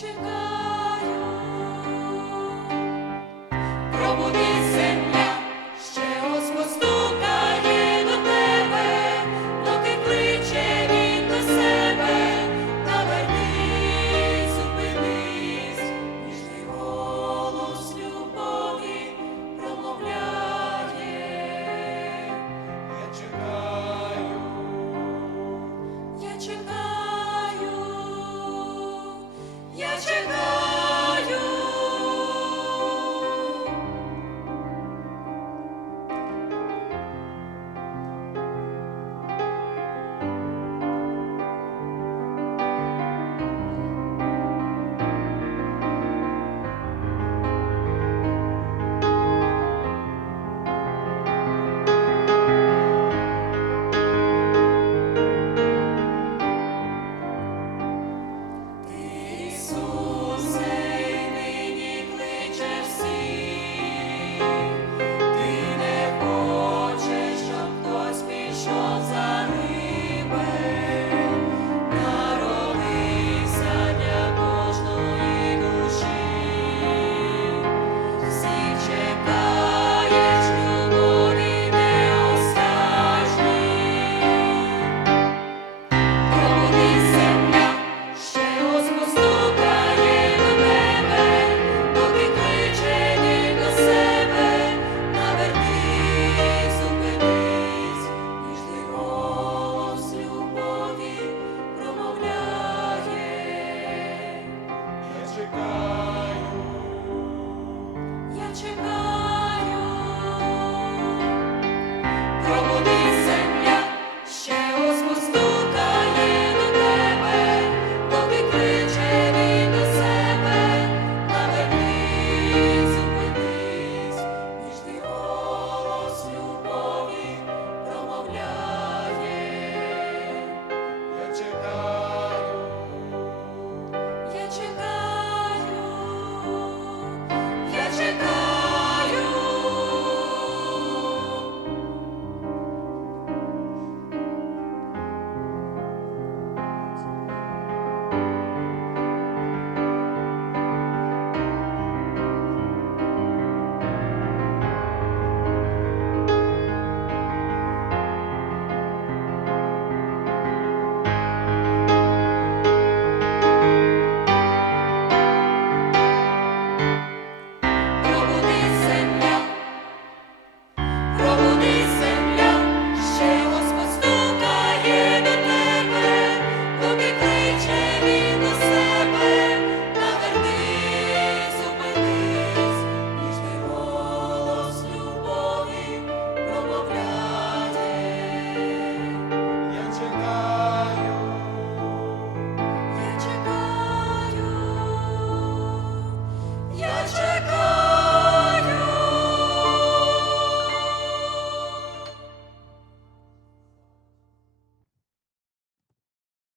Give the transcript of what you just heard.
chicken.